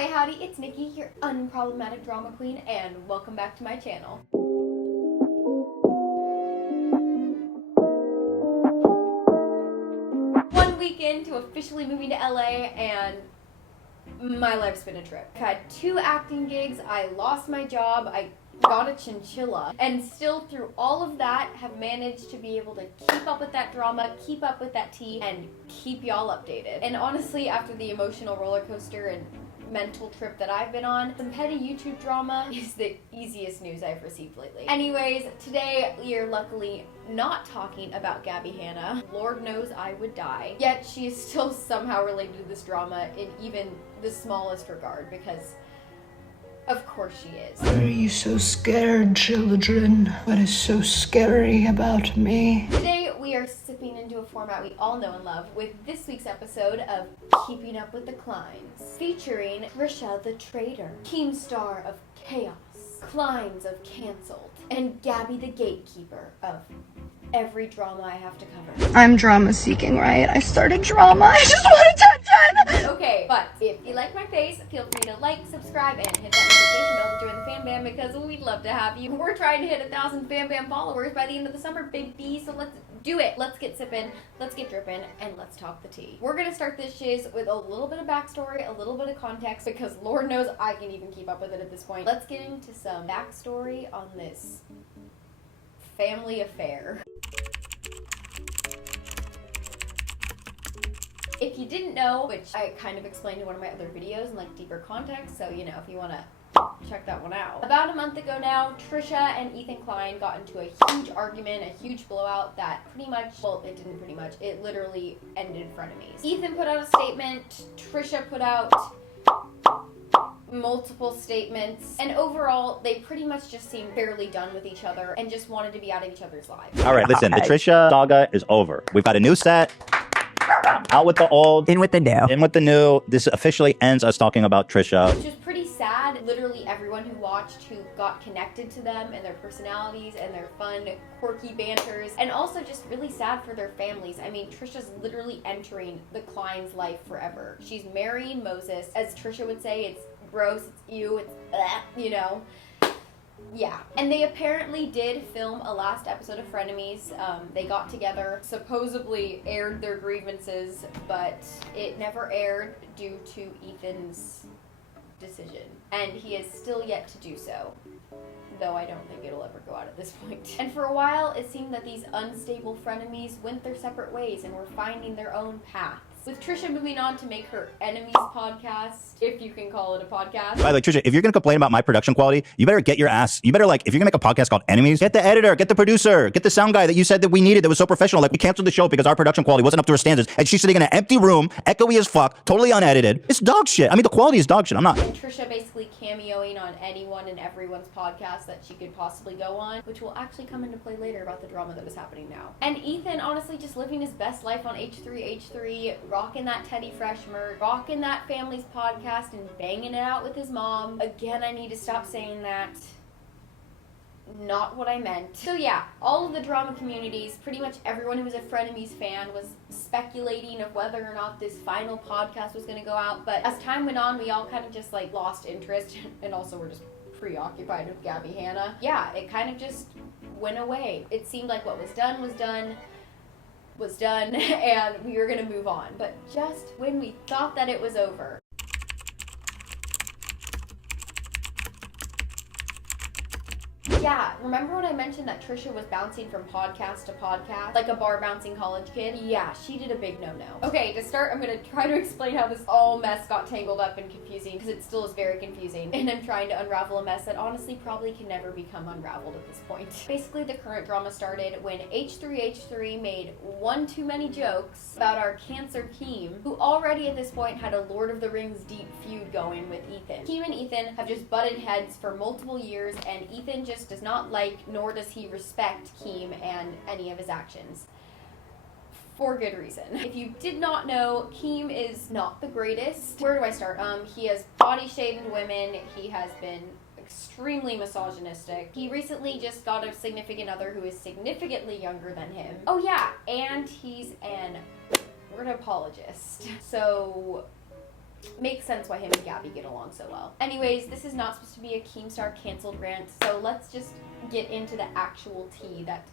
Hi, howdy, it's Nikki, your unproblematic drama queen, and welcome back to my channel. One week into officially moving to LA, and my life's been a trip. I've had 2 acting gigs, I lost my job, I got a chinchilla, and still through all of that have managed to be able to keep up with that drama, keep up with that tea, and keep y'all updated. And honestly, after the emotional roller coaster and mental trip that I've been on, some petty YouTube drama is the easiest news I've received lately. Anyways, today we are luckily not talking about Gabby Hanna. Lord knows I would die. Yet she is still somehow related to this drama in even the smallest regard, because of course she is. Why are you so scared, children? What is so scary about me? Today we are sipping into a format we all know and love with this week's episode of Keeping Up with the Kleins, featuring Trisha the Traitor, Keemstar of Chaos, Kleins of Cancelled, and Gabby the Gatekeeper of every drama I have to cover. I'm drama seeking, right? I started drama. I just want attention. Okay, but if you like my face, feel free to like, subscribe, and hit that notification bell to join the fan bam, because we'd love to have you. We're trying to hit 1,000 fan bam followers by the end of the summer, baby, so let's do it. Let's get sipping, let's get dripping, and let's talk the tea. We're gonna start this shiz with a little bit of backstory, a little bit of context, because Lord knows I can even keep up with it at this point. Let's get into some backstory on this family affair. If you didn't know, which I kind of explained in one of my other videos in like deeper context, so you know, if you want to check that one out. About a month ago now, Trisha and Ethan Klein got into a huge argument, a huge blowout that pretty much, well, it didn't pretty much, it literally ended frenemies. Ethan put out a statement, Trisha put out multiple statements, and overall they pretty much just seemed fairly done with each other and just wanted to be out of each other's lives. All right, listen, the Trisha saga is over. We've got a new set. Out with the old, in with the new. In with the new. This officially ends us talking about Trisha. Which was pretty sad. Literally everyone who watched, who got connected to them and their personalities and their fun, quirky banters, and also just really sad for their families. I mean, Trisha's literally entering the Klein's life forever. She's marrying Moses. As Trisha would say, it's gross, it's ew, it's you know. Yeah, and they apparently did film a last episode of Frenemies. They got together, supposedly aired their grievances, but it never aired due to Ethan's decision. And he is still yet to do so, though I don't think it'll ever go out at this point. And for a while, it seemed that these unstable frenemies went their separate ways and were finding their own paths. With Trisha moving on to make her Enemies podcast, if you can call it a podcast. By the way, Trisha, if you're going to complain about my production quality, you better get your ass, you better like, if you're going to make a podcast called Enemies, get the editor, get the producer, get the sound guy that you said that we needed that was so professional. Like, we canceled the show because our production quality wasn't up to her standards, and she's sitting in an empty room, echoey as fuck, totally unedited. It's dog shit. I mean, the quality is dog shit. I'm not. And Trisha basically cameoing on anyone and everyone's podcast that she could possibly go on, which will actually come into play later about the drama that is happening now. And Ethan honestly just living his best life on H3H3, rocking that Teddy Fresh merch, rocking that family's podcast and banging it out with his mom. Again, I need to stop saying that. Not what I meant. So yeah, all of the drama communities, pretty much everyone who was a Frenemies fan was speculating of whether or not this final podcast was going to go out. But as time went on, we all kind of just like lost interest, and also we're just preoccupied with Gabby Hanna. Yeah, it kind of just went away. It seemed like what was done was done, and we were gonna move on. But just when we thought that it was over, yeah, remember when I mentioned that Trisha was bouncing from podcast to podcast, like a bar bouncing college kid? Yeah, she did a big no-no. Okay, to start, I'm gonna try to explain how this all mess got tangled up and confusing, because it still is very confusing, and I'm trying to unravel a mess that honestly probably can never become unraveled at this point. Basically, the current drama started when H3H3 made one too many jokes about our Cancer Keem, who already at this point had a Lord of the Rings deep feud going with Ethan. Keem and Ethan have just butted heads for multiple years, and Ethan just does not like, nor does he respect Keem and any of his actions. For good reason. If you did not know, Keem is not the greatest. Where do I start? He has body-shamed women. He has been extremely misogynistic. He recently just got a significant other who is significantly younger than him. Oh yeah, and he's an word apologist. So makes sense why him and Gabby get along so well. Anyways, this is not supposed to be a Keemstar canceled rant, so let's just get into the actual tea that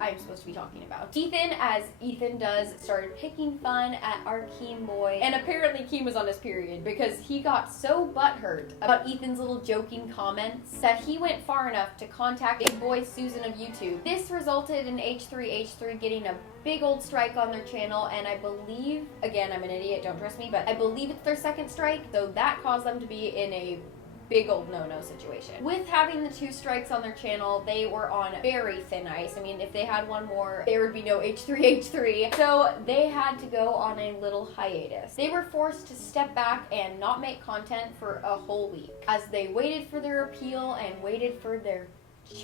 I'm supposed to be talking about. Ethan, as Ethan does, started picking fun at our Keem boy, and apparently Keem was on his period because he got so butthurt about Ethan's little joking comments that he went far enough to contact big boy Susan of YouTube. This resulted in H3H3 getting a big old strike on their channel, and I believe, again, I'm an idiot, don't trust me, but I believe it's their second strike, so that caused them to be in a big old no-no situation. With having the 2 strikes on their channel, they were on very thin ice. I mean, if they had one more, there would be no H3H3. So they had to go on a little hiatus. They were forced to step back and not make content for a whole week as they waited for their appeal and waited for their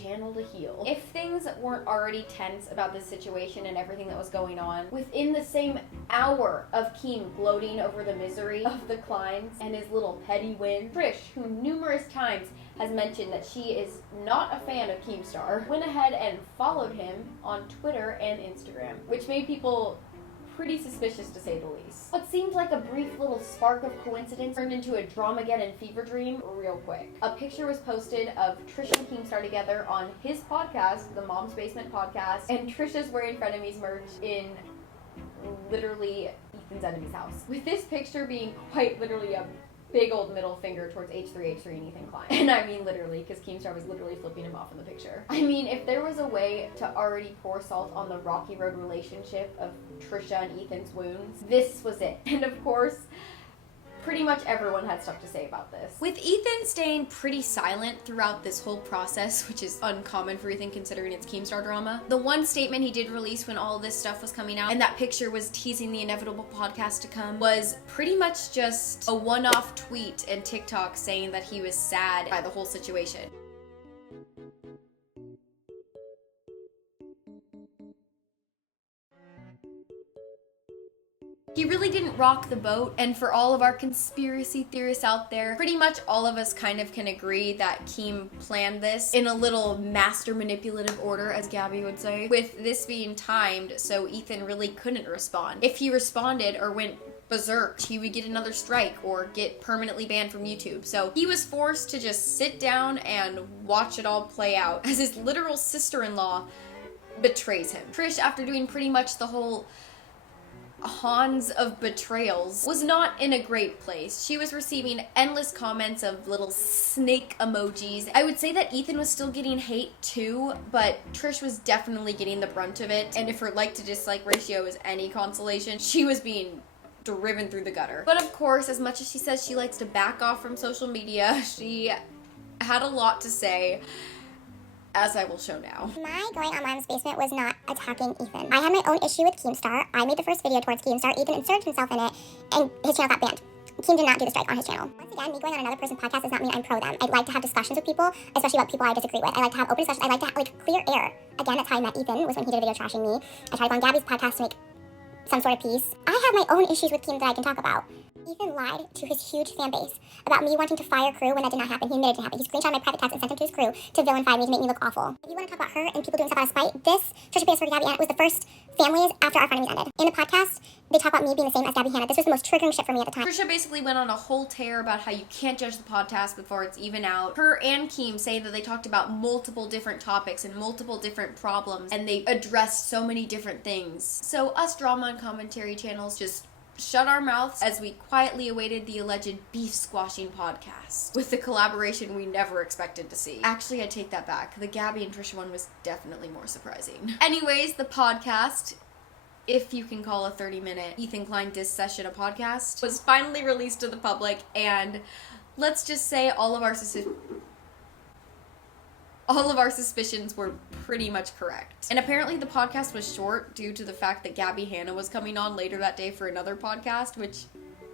channel to heal. If things weren't already tense about this situation and everything that was going on, within the same hour of Keem gloating over the misery of the Kleins and his little petty win, Trish, who numerous times has mentioned that she is not a fan of Keemstar, went ahead and followed him on Twitter and Instagram, which made people pretty suspicious to say the least. What seemed like a brief little spark of coincidence turned into a Dramageddon fever dream real quick. A picture was posted of Trisha and Keemstar together on his podcast, the Mom's Basement podcast, and Trisha's wearing Frenemies merch in literally Ethan's enemy's house. With this picture being quite literally a big old middle finger towards H3H3 and Ethan Klein. And I mean literally, because Keemstar was literally flipping him off in the picture. I mean, if there was a way to already pour salt on the rocky road relationship of Trisha and Ethan's wounds, this was it. And of course, pretty much everyone had stuff to say about this. With Ethan staying pretty silent throughout this whole process, which is uncommon for Ethan considering it's Keemstar drama, the one statement he did release when all of this stuff was coming out and that picture was teasing the inevitable podcast to come was pretty much just a one-off tweet and TikTok saying that he was sad by the whole situation. He really didn't rock the boat, and for all of our conspiracy theorists out there, pretty much all of us kind of can agree that Keem planned this in a little master manipulative order, as Gabby would say, with this being timed so Ethan really couldn't respond. If he responded or went berserk, he would get another strike or get permanently banned from YouTube. So he was forced to just sit down and watch it all play out as his literal sister-in-law betrays him. Trish, after doing pretty much the whole Hans of betrayals, was not in a great place. She was receiving endless comments of little snake emojis. I would say that Ethan was still getting hate too, but Trish was definitely getting the brunt of it. And if her like to dislike ratio is any consolation, she was being driven through the gutter. But of course, as much as she says she likes to back off from social media, she had a lot to say, as I will show now. My going on Mom's Basement was not attacking Ethan. I had my own issue with Keemstar. I made the first video towards Keemstar. Ethan inserted himself in it, and his channel got banned. Keem did not do the strike on his channel. Once again, me going on another person's podcast does not mean I'm pro them. I like to have discussions with people, especially about people I disagree with. I like to have open discussions. I like to have, clear air. Again, that's how I met Ethan, was when he did a video trashing me. I tried to go on Gabby's podcast to make some sort of peace. I have my own issues with Keem that I can talk about. Ethan lied to his huge fan base about me wanting to fire crew when that did not happen. He admitted it didn't happen. He screenshot my private text and sent them to his crew to villainify me, to make me look awful. If you want to talk about her and people doing stuff out of spite, this Trisha Paytas for Gabby Hanna was the first families after our frenemies ended. In the podcast, they talk about me being the same as Gabby Hanna. This was the most triggering shit for me at the time. Trisha basically went on a whole tear about how you can't judge the podcast before it's even out. Her and Keem say that they talked about multiple different topics and multiple different problems, and they addressed so many different things. So us drama and commentary channels just shut our mouths as we quietly awaited the alleged beef squashing podcast with the collaboration we never expected to see. Actually, I take that back. The Gabby and Trisha one was definitely more surprising. Anyways, the podcast, if you can call a 30-minute Ethan Klein diss session a podcast, was finally released to the public, and let's just say all of our suspicions were pretty much correct. And apparently the podcast was short due to the fact that Gabby Hanna was coming on later that day for another podcast, which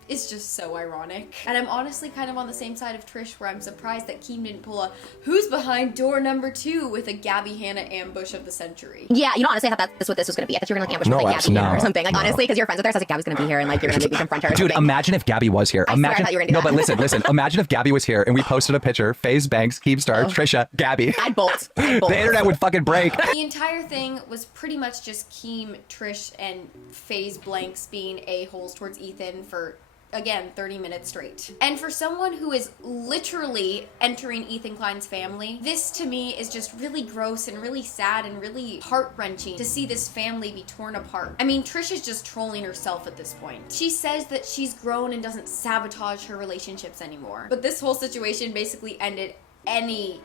is just so ironic. And I'm honestly kind of on the same side of Trish, where I'm surprised that Keem didn't pull a who's behind door number 2 with a Gabby Hanna ambush of the century. Yeah, you know, honestly, I thought that's what this was going to be. I thought you were going to ambush with like Gabby Hanna or something. Like, honestly, because you're friends with her, so I was like, Gabby's going to be here and like you're going to maybe confront her. Dude, imagine if Gabby was here. Imagine. No, but listen. Imagine if Gabby was here and we posted a picture: FaZe Banks, Keemstar, Trisha, Gabby. I'd bolt. The internet would fucking break. The entire thing was pretty much just Keem, Trish, and FaZe Blanks being a-holes towards Ethan for again, 30 minutes straight. And for someone who is literally entering Ethan Klein's family, this to me is just really gross and really sad and really heart-wrenching to see this family be torn apart. I mean, Trisha's just trolling herself at this point. She says that she's grown and doesn't sabotage her relationships anymore. But this whole situation basically ended any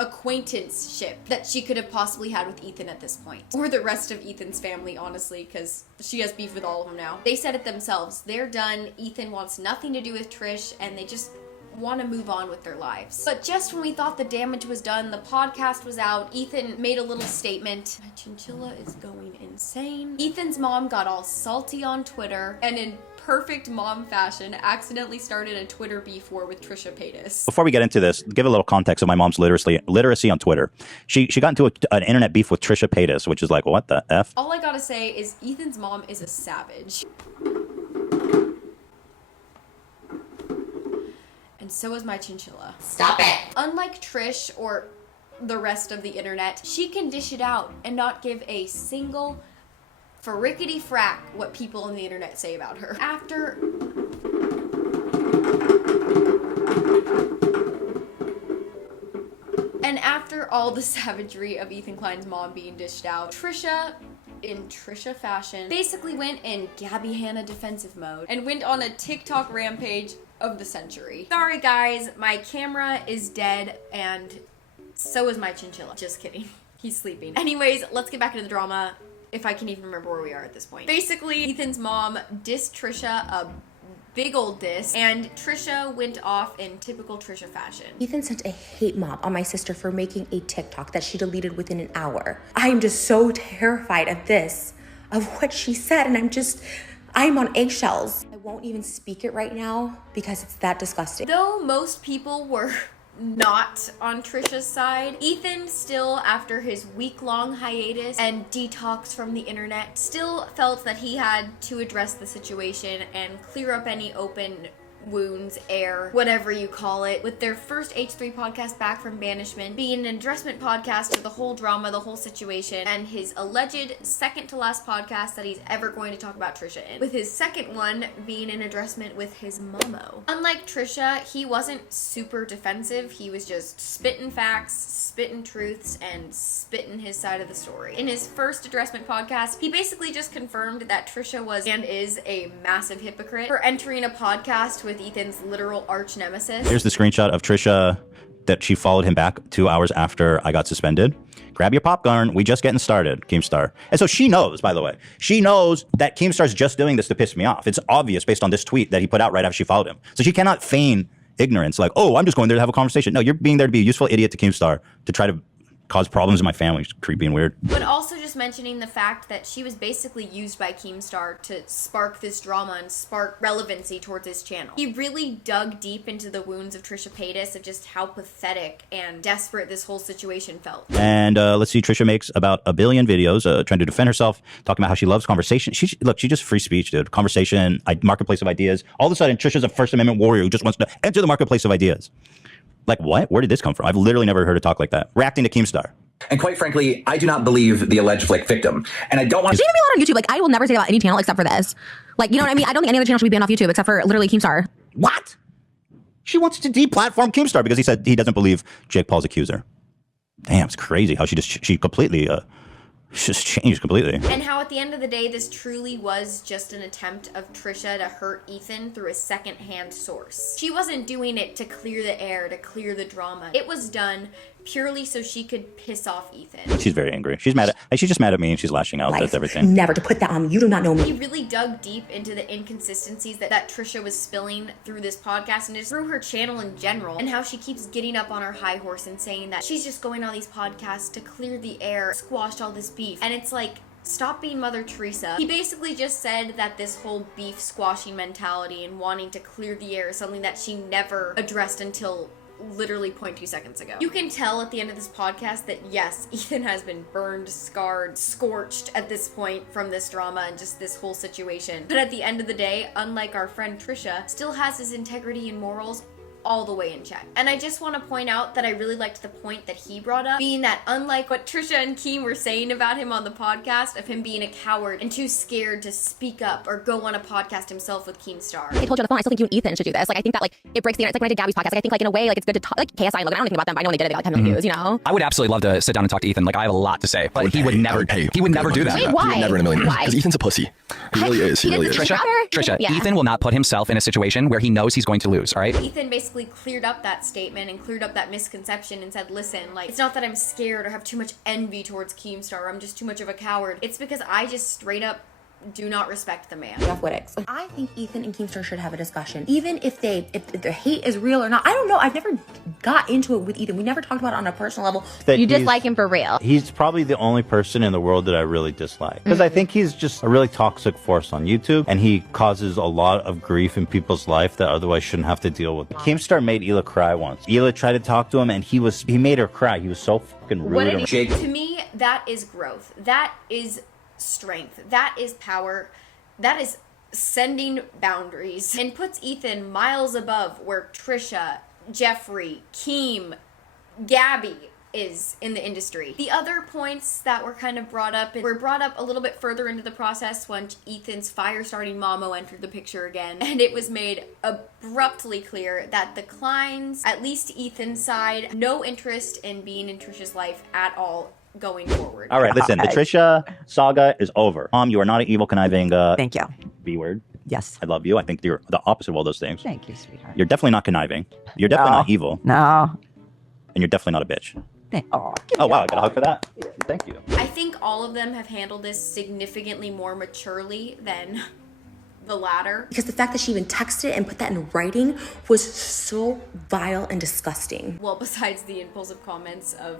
acquaintanceship that she could have possibly had with Ethan at this point. Or the rest of Ethan's family, honestly, because she has beef with all of them now. They said it themselves. They're done. Ethan wants nothing to do with Trish, and they just want to move on with their lives. But just when we thought the damage was done, the podcast was out, Ethan made a little statement. My chinchilla is going insane. Ethan's mom got all salty on Twitter, and in perfect mom fashion, accidentally started a Twitter beef war with Trisha Paytas. Before we get into this, give a little context of my mom's literacy on Twitter. She got into an internet beef with Trisha Paytas, which is like, what the F? All I gotta say is Ethan's mom is a savage. And so is my chinchilla. Stop it. Unlike Trish or the rest of the internet, she can dish it out and not give a single frickety frack what people on the internet say about her. After all the savagery of Ethan Klein's mom being dished out, Trisha, in Trisha fashion, basically went in Gabby Hanna defensive mode and went on a TikTok rampage of the century. Sorry guys, my camera is dead and so is my chinchilla. Just kidding. He's sleeping. Anyways, let's get back into the drama, if I can even remember where we are at this point. Basically, Ethan's mom dissed Trisha a big old diss, and Trisha went off in typical Trisha fashion. Ethan sent a hate mob on my sister for making a TikTok that she deleted within an hour. I'm just so terrified of what she said, and I'm on eggshells. I won't even speak it right now because it's that disgusting. Though most people were not on Trisha's side, Ethan still, after his week-long hiatus and detox from the internet, still felt that he had to address the situation and clear up any open wounds, air, whatever you call it, with their first H3 podcast back from banishment, being an addressment podcast to the whole drama, the whole situation, and his alleged second to last podcast that he's ever going to talk about Trisha in, with his second one being an addressment with his momo. Unlike Trisha, he wasn't super defensive, he was just spitting facts, spitting truths, and spitting his side of the story. In his first addressment podcast, he basically just confirmed that Trisha was and is a massive hypocrite for entering a podcast with Ethan's literal arch nemesis. Here's the screenshot of Trisha that she followed him back 2 hours after I got suspended. Grab your popcorn. We just getting started, Keemstar. And so she knows, by the way, she knows that Keemstar's just doing this to piss me off. It's obvious based on this tweet that he put out right after she followed him. So she cannot feign ignorance like, oh, I'm just going there to have a conversation. No, you're being there to be a useful idiot to Keemstar to try to cause problems in my family. It's creepy and weird. But also just mentioning the fact that she was basically used by Keemstar to spark this drama and spark relevancy towards his channel. He really dug deep into the wounds of Trisha Paytas of just how pathetic and desperate this whole situation felt. And let's see, Trisha makes about 1 billion videos trying to defend herself, talking about how she loves conversation. She just free speech, dude. Conversation, marketplace of ideas. All of a sudden, Trisha's a First Amendment warrior who just wants to enter the marketplace of ideas. Like, what? Where did this come from? I've literally never heard her talk like that. Reacting to Keemstar. And quite frankly, I do not believe the alleged victim. And I don't want to. She's gonna be a lot on YouTube. Like, I will never say about any channel except for this. Like, you know what I mean? I don't think any other channel should be banned off YouTube except for literally Keemstar. What? She wants to deplatform Keemstar because he said he doesn't believe Jake Paul's accuser. Damn, it's crazy how she completely just changed completely. And how at the end of the day, this truly was just an attempt of Trisha to hurt Ethan through a second-hand source. She wasn't doing it to clear the air, to clear the drama. It was done purely so she could piss off Ethan. She's very angry. She's mad at, she's just mad at me and she's lashing out at everything. Never to put that on me. You do not know me. He really dug deep into the inconsistencies that Trisha was spilling through this podcast and just through her channel in general, and how she keeps getting up on her high horse and saying that she's just going on these podcasts to clear the air, squash all this beef. And it's like, stop being Mother Teresa. He basically just said that this whole beef squashing mentality and wanting to clear the air is something that she never addressed until literally 0.2 seconds ago. You can tell at the end of this podcast that yes, Ethan has been burned, scarred, scorched at this point from this drama and just this whole situation. But at the end of the day, unlike our friend Trisha, still has his integrity and morals all the way in check. And I just want to point out that I really liked the point that he brought up, being that unlike what Trisha and Keem were saying about him on the podcast, of him being a coward and too scared to speak up or go on a podcast himself with Keemstar. I told you on the phone, I still think you and Ethan should do this. Like, I think that, like, it breaks the internet. It's like when I did Gabby's podcast. Like, I think, like, in a way, like, it's good to talk. Like, KSI, look, I don't know anything about them, but I know when they did it, they got 10 million views, you know? I would absolutely love to sit down and talk to Ethan. Like, I have a lot to say, but he would never do that. Wait, why? Never in a million years. Why? Because Ethan's a pussy. He really is. He really is. Trisha, Yeah. Ethan will not put himself in a situation where he knows he's going to lose, all right? Ethan basically cleared up that statement and cleared up that misconception and said, listen, like, it's not that I'm scared or have too much envy towards Keemstar, or I'm just too much of a coward. It's because I just straight up do not respect the man. Jeff Wittix. I think Ethan and Keemstar should have a discussion. Even if the hate is real or not. I don't know. I've never got into it with Ethan. We never talked about it on a personal level. You dislike him for real. He's probably the only person in the world that I really dislike. Because I think he's just a really toxic force on YouTube, and he causes a lot of grief in people's life that otherwise shouldn't have to deal with. Keemstar made Hila cry once. Hila tried to talk to him, and he made her cry. He was so fucking rude. To me, that is growth. That is strength. That is power. That is sending boundaries, and puts Ethan miles above where Trisha, Jeffrey, Keem, Gabby is in the industry. The other points that were kind of brought up were brought up a little bit further into the process when Ethan's fire-starting Mamo entered the picture again, and it was made abruptly clear that the Kleins, at least Ethan's side, no interest in being in Trisha's life at all going forward. All right, listen, the Trisha saga is over. You are not an evil, conniving Thank you. B-word. Yes. I love you. I think you're the opposite of all those things. Thank you, sweetheart. You're definitely not conniving. You're definitely not evil. No. And you're definitely not a bitch. Oh, wow, I got a hug for that. Thank you. I think all of them have handled this significantly more maturely than the latter. Because the fact that she even texted and put that in writing was so vile and disgusting. Well, besides the impulsive comments of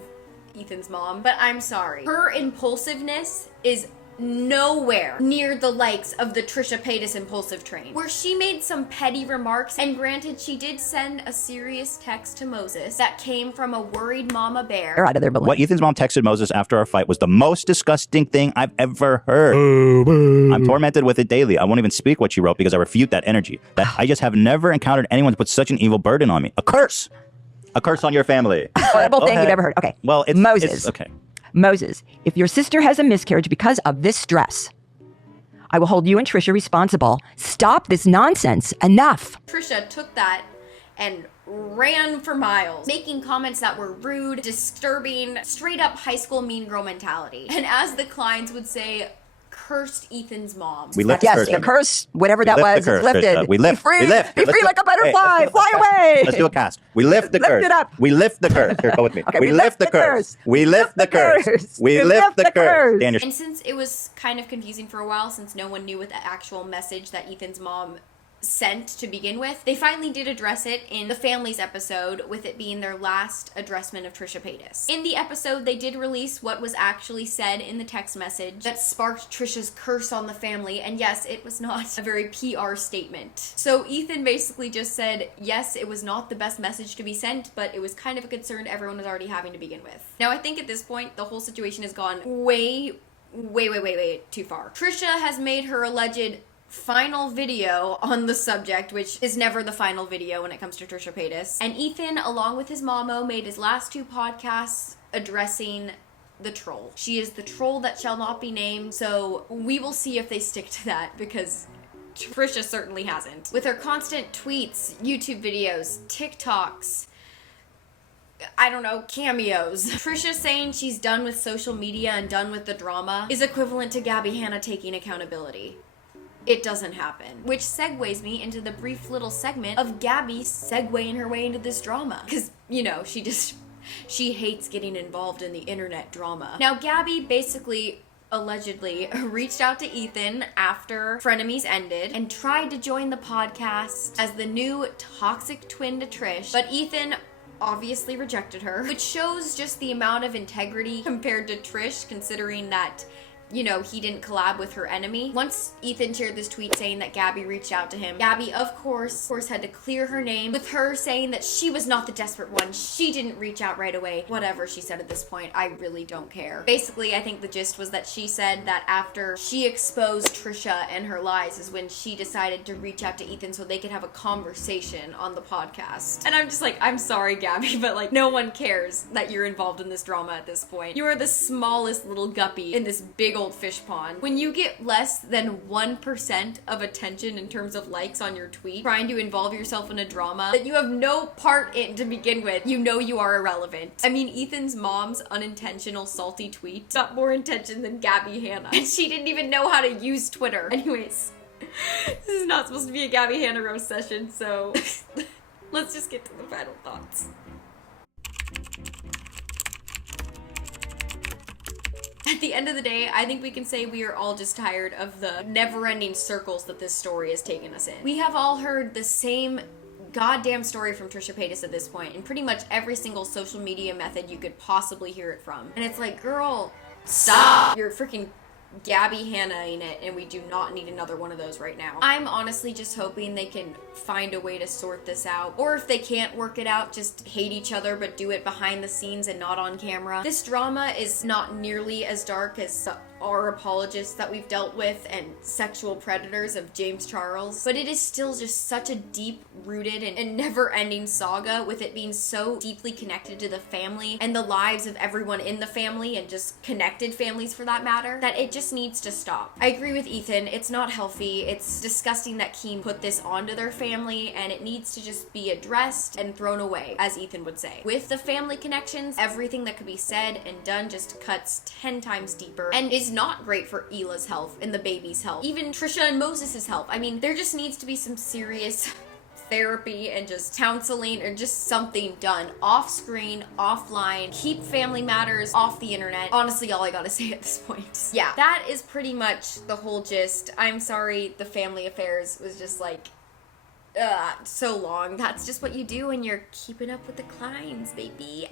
Ethan's mom, but I'm sorry. Her impulsiveness is nowhere near the likes of the Trisha Paytas impulsive train, where she made some petty remarks, and granted, she did send a serious text to Moses that came from a worried mama bear. they're out of their balloon. What Ethan's mom texted Moses after our fight was the most disgusting thing I've ever heard. I'm tormented with it daily. I won't even speak what she wrote because I refute that energy. That I just have never encountered anyone to put such an evil burden on me. A curse! A curse on your family. Horrible thing you've ever heard. Okay. Well, it's Moses. Okay. Moses, if your sister has a miscarriage because of this stress, I will hold you and Trisha responsible. Stop this nonsense. Enough. Trisha took that and ran for miles, making comments that were rude, disturbing, straight up high school mean girl mentality. And as the Kleins would say, cursed Ethan's mom. We lift Yes, the curse, whatever that was, is lifted. We lift. Be free. We lift. Be free like a butterfly. Fly away. Let's do a cast. We lift the curse. Lift it up. We lift the curse. Here, go with me. Okay, we lift the curse. We lift the curse. We lift the curse. Dan, And since it was kind of confusing for a while, since no one knew what the actual message that Ethan's mom sent to begin with, they finally did address it in the Families episode, with it being their last addressment of Trisha Paytas. In the episode, they did release what was actually said in the text message that sparked Trisha's curse on the family, and yes, it was not a very PR statement. So Ethan basically just said, yes, it was not the best message to be sent, but it was kind of a concern everyone was already having to begin with. Now, I think at this point, the whole situation has gone way too far. Trisha has made her alleged final video on the subject, which is never the final video when it comes to Trisha Paytas. And Ethan, along with his mamo, made his last 2 podcasts addressing the troll. She is the troll that shall not be named, so we will see if they stick to that, because Trisha certainly hasn't. With her constant tweets, YouTube videos, TikToks, I don't know, cameos. Trisha saying she's done with social media and done with the drama is equivalent to Gabby Hanna taking accountability. It doesn't happen. Which segues me into the brief little segment of Gabby segueing her way into this drama. Because, you know, she hates getting involved in the internet drama. Now, Gabby basically, allegedly, reached out to Ethan after Frenemies ended and tried to join the podcast as the new toxic twin to Trish. But Ethan obviously rejected her, which shows just the amount of integrity compared to Trish, considering that you know, he didn't collab with her enemy. Once Ethan shared this tweet saying that Gabby reached out to him, Gabby, of course, had to clear her name, with her saying that she was not the desperate one. She didn't reach out right away. Whatever she said at this point, I really don't care. Basically, I think the gist was that she said that after she exposed Trisha and her lies is when she decided to reach out to Ethan so they could have a conversation on the podcast. And I'm just like, I'm sorry, Gabby, but like, no one cares that you're involved in this drama at this point. You are the smallest little guppy in this big old fish pond. When you get less than 1% of attention in terms of likes on your tweet, trying to involve yourself in a drama that you have no part in to begin with, you know you are irrelevant. I mean, Ethan's mom's unintentional salty tweet got more attention than Gabby Hanna, and she didn't even know how to use Twitter. Anyways, this is not supposed to be a Gabby Hanna roast session, so let's just get to the final thoughts. At the end of the day, I think we can say we are all just tired of the never-ending circles that this story has taken us in. We have all heard the same goddamn story from Trisha Paytas at this point, in pretty much every single social media method you could possibly hear it from. And it's like, girl, stop! You're freaking Gabby Hanna in it, and we do not need another one of those right now. I'm honestly just hoping they can find a way to sort this out, or if they can't work it out, just hate each other but do it behind the scenes and not on camera. This drama is not nearly as dark as our apologists that we've dealt with and sexual predators of James Charles, but it is still just such a deep-rooted and never-ending saga, with it being so deeply connected to the family and the lives of everyone in the family, and just connected families for that matter, that it just needs to stop. I agree with Ethan, it's not healthy, it's disgusting that Keem put this onto their family, and it needs to just be addressed and thrown away, as Ethan would say. With the family connections, everything that could be said and done just cuts 10 times deeper, and is not great for Hila's health and the baby's health, even Trisha and Moses' health. I mean, there just needs to be some serious therapy and just counseling, or just something done off screen, offline. Keep family matters off the internet. Honestly, all I gotta say at this point. Yeah, that is pretty much the whole gist. I'm sorry the family affairs was just like so long. That's just what you do when you're keeping up with the Kleins, baby.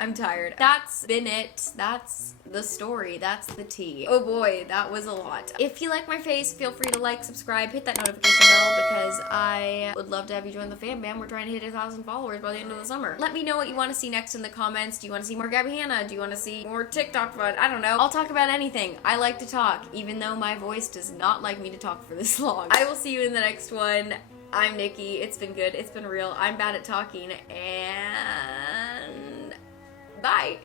I'm tired. That's been it. That's the story. That's the tea. Oh boy, that was a lot. If you like my face, feel free to like, subscribe, hit that notification bell, because I would love to have you join the fan band. We're trying to hit 1,000 followers by the end of the summer. Let me know what you want to see next in the comments. Do you want to see more Gabby Hanna? Do you want to see more TikTok fun? I don't know. I'll talk about anything. I like to talk, even though my voice does not like me to talk for this long. I will see you in the next one. I'm Nikki. It's been good. It's been real. I'm bad at talking, and bye.